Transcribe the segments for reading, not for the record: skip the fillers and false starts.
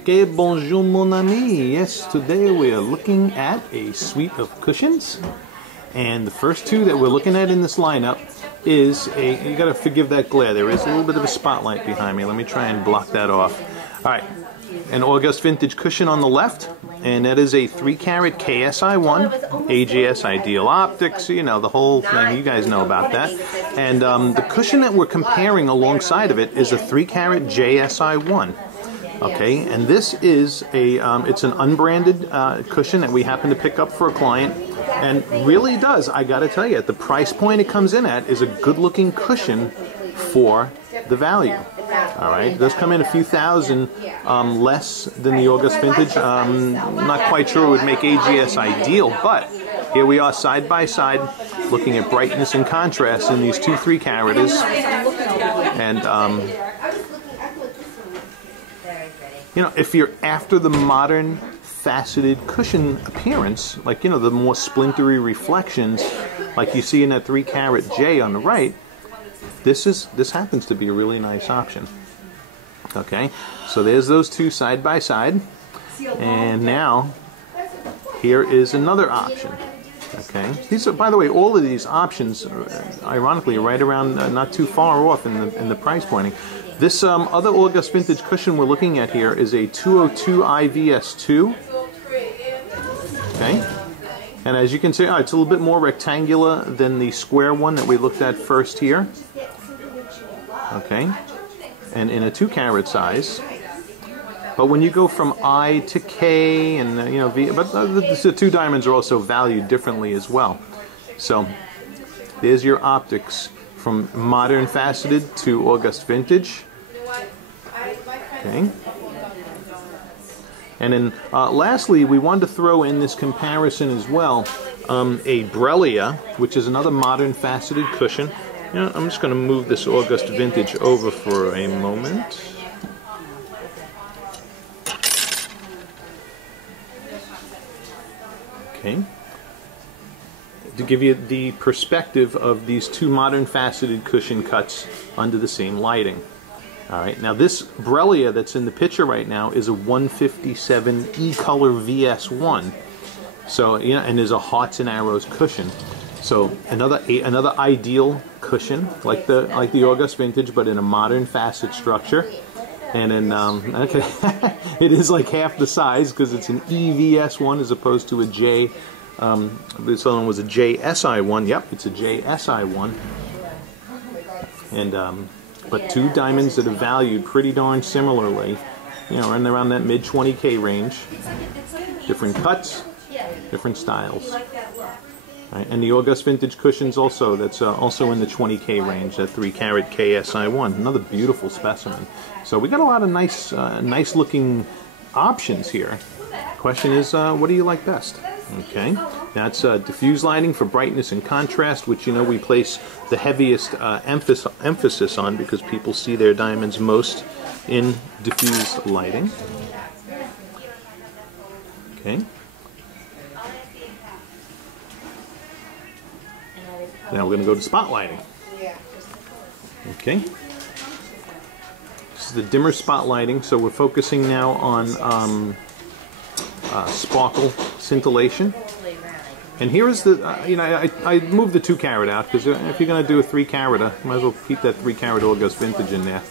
Okay, bonjour mon ami. Yes, today we are looking at a suite of cushions. And the first two that we're looking at in this lineup is you gotta forgive that glare. There is a little bit of a spotlight behind me. Let me try and block that off. Alright, an August vintage cushion on the left, and that is a 3-carat KSI1, AGS Ideal Optics, you know, the whole thing, you guys know about that. And the cushion that we're comparing alongside of it is a 3-carat JSI1. Okay, and this is it's an unbranded cushion that we happen to pick up for a client, and really does, I gotta tell you, at the price point it comes in at is a good looking cushion for the value. Alright, it does come in a few thousand less than the August vintage. Not quite sure it would make AGS ideal, but here we are side by side looking at brightness and contrast in these two 3-caraters. And you know, if you're after the modern faceted cushion appearance, like, you know, the more splintery reflections like you see in that 3-carat J on the right, this happens to be a really nice option. Okay, so there's those two side by side, and now here is another option. Okay, these are, by the way, all of these options ironically are right around not too far off in the price pointing. This other August vintage cushion we're looking at here is a 202 IVS2. Okay, and as you can see, it's a little bit more rectangular than the square one that we looked at first here. Okay, and in a 2-carat size. But when you go from I to K and you know V, but the two diamonds are also valued differently as well. So there's your optics from modern faceted to August vintage. Okay. And then lastly, we wanted to throw in this comparison as well, a Brellia, which is another modern faceted cushion. You know, I'm just going to move this August vintage over for a moment. Okay. To give you the perspective of these two modern faceted cushion cuts under the same lighting. Alright, now this Brellia that's in the picture right now is a 157 E-Color VS1. So, you know, and there's a hearts and arrows cushion. So another ideal cushion, like the August vintage, but in a modern facet structure. And then, okay, it is like half the size because it's an EVS1 as opposed to a J. This other one was a JSI1. Yep, it's a JSI1. And but two diamonds that are valued pretty darn similarly, you know, and around that mid 20K range. Different cuts, different styles. Right, and the August vintage cushions also, that's also in the 20K range, that 3-carat KSI1. Another beautiful specimen. So we got a lot of nice, nice looking options here. Question is, what do you like best? Okay, that's diffuse lighting for brightness and contrast, which, you know, we place the heaviest emphasis on because people see their diamonds most in diffuse lighting. Okay. Now we're going to go to spotlighting. Okay. This is the dimmer spotlighting, so we're focusing now on sparkle scintillation. And here is the, you know, I moved the 2-carat out because if you're going to do a 3-carat, you might as well keep that 3-carat August vintage in there.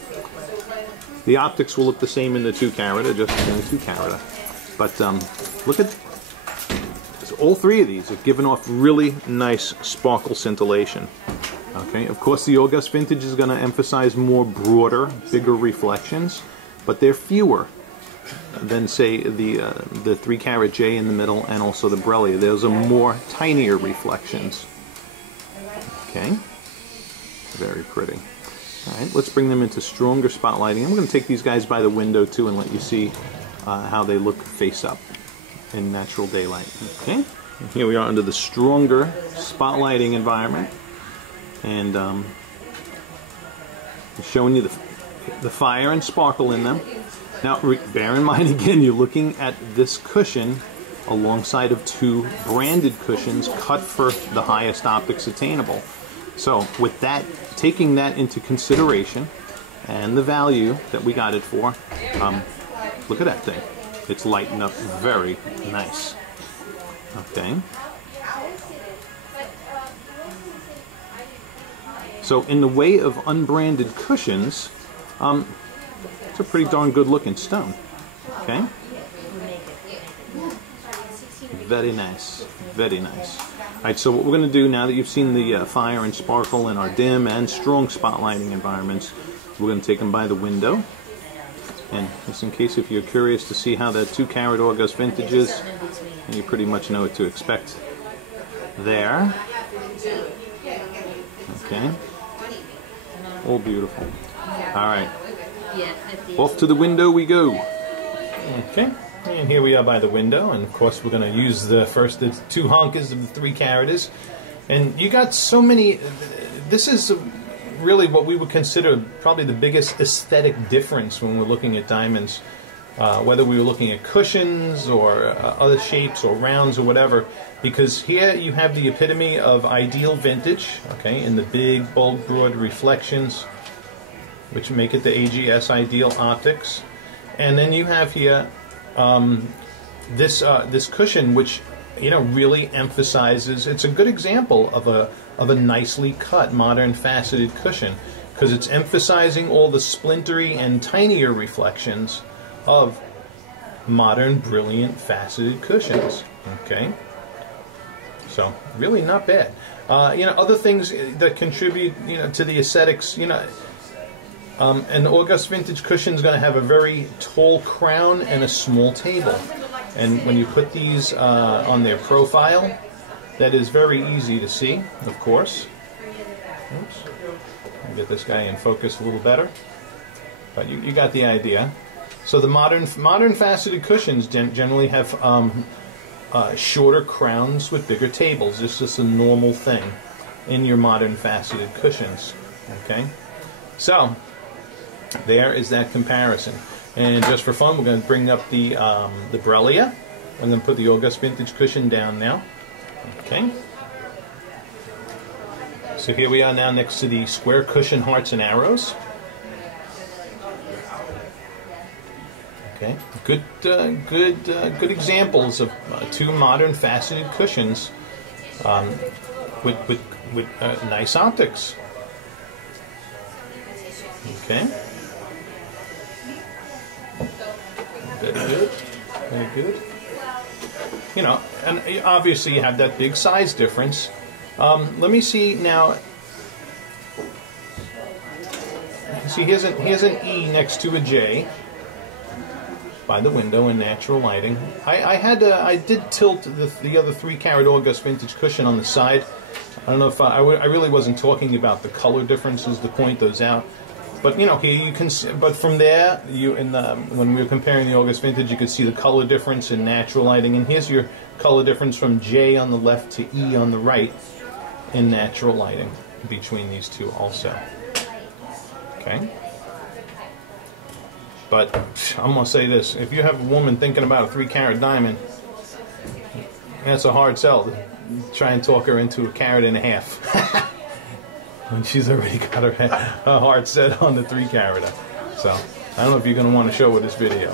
The optics will look the same in the 2-carat, just in the 2-carat. But look at, all three of these are giving off really nice sparkle scintillation. Okay, of course the August vintage is going to emphasize more broader, bigger reflections, but they're fewer than, say, the 3-carat J in the middle and also the Brellia. Those are more tinier reflections. Okay, very pretty. Alright, let's bring them into stronger spotlighting. I'm going to take these guys by the window too and let you see how they look face up in natural daylight. Okay, and here we are under the stronger spotlighting environment, and showing you the fire and sparkle in them. Now, bear in mind again, you're looking at this cushion alongside of two branded cushions cut for the highest optics attainable. So, with that, taking that into consideration and the value that we got it for, Look at that thing. It's lighting up very nice. Okay. So in the way of unbranded cushions, it's a pretty darn good looking stone. Okay. Very nice. Very nice. Alright, so what we're going to do now that you've seen the fire and sparkle in our dim and strong spotlighting environments, we're going to take them by the window. And just in case if you're curious to see how that 2-carat August vintage is, and you pretty much know what to expect there. Okay. All beautiful. Alright. Off to the window we go. Okay. And here we are by the window, and of course we're going to use the 2 honkers of the 3-caraters. And you got so many. This is really what we would consider probably the biggest aesthetic difference when we're looking at diamonds, whether we were looking at cushions or other shapes or rounds or whatever, because here you have the epitome of ideal vintage, okay, in the big, bold, broad reflections, which make it the AGS ideal optics. And then you have here this cushion, which really emphasizes. It's a good example of a nicely cut modern faceted cushion, because it's emphasizing all the splintery and tinier reflections of modern brilliant faceted cushions. Okay, so really not bad. Other things that contribute to the aesthetics. An August vintage cushion is going to have a very tall crown and a small table. And when you put these on their profile, that is very easy to see, of course. Oops. I'll get this guy in focus a little better. But you got the idea. So the modern faceted cushions generally have shorter crowns with bigger tables. It's just a normal thing in your modern faceted cushions. Okay? So there is that comparison. And just for fun, we're going to bring up the Brellia. I'm going to put the August vintage cushion down now. Okay. So here we are now next to the square cushion hearts and arrows. Okay. Good examples of 2 modern faceted cushions with nice optics. Okay. Very good. Very good. And obviously you have that big size difference. Let me see now. See, here's an E next to a J by the window in natural lighting. I did tilt the other 3-carat August vintage cushion on the side. I don't know if I really wasn't talking about the color differences to point those out. But here you can. But from there, when we were comparing the August vintage, you could see the color difference in natural lighting. And here's your color difference from J on the left to E on the right in natural lighting between these two also. Okay. But I'm gonna say this: if you have a woman thinking about a 3-carat diamond, that's a hard sell to try and talk her into a carat and a half. And she's already got her heart set on the 3-carat. So I don't know if you're going to want to show her this video.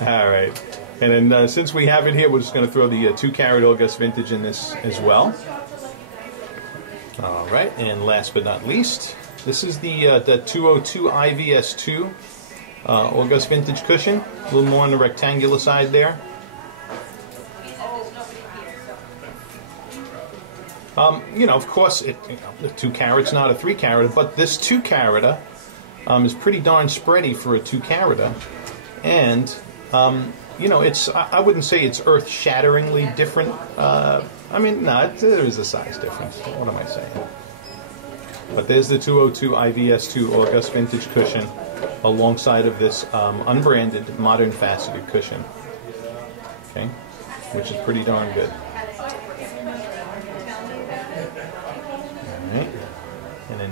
All right. And then since we have it here, we're just going to throw the 2-carat August vintage in this as well. All right. And last but not least, this is the 202 IVS2 August vintage cushion. A little more on the rectangular side there. Of course, the 2-carat's not a 3-carat, but this 2-carat is pretty darn spready for a 2-carat, and I wouldn't say it's earth-shatteringly different. There is a size difference. What am I saying? But there's the 202 IVS2 August vintage cushion, alongside of this unbranded modern faceted cushion. Okay, which is pretty darn good. And then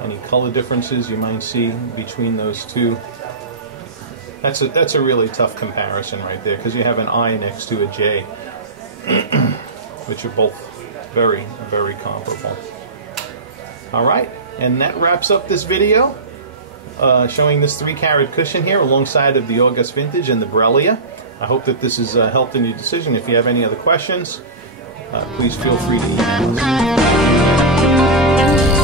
any color differences you might see between those two. That's a really tough comparison right there, because you have an I next to a J, which are both very, very comparable. All right, and that wraps up this video. showing this 3-carat cushion here alongside of the August Vintage and the Brellia. I hope that this has helped in your decision. If you have any other questions, please feel free to email us.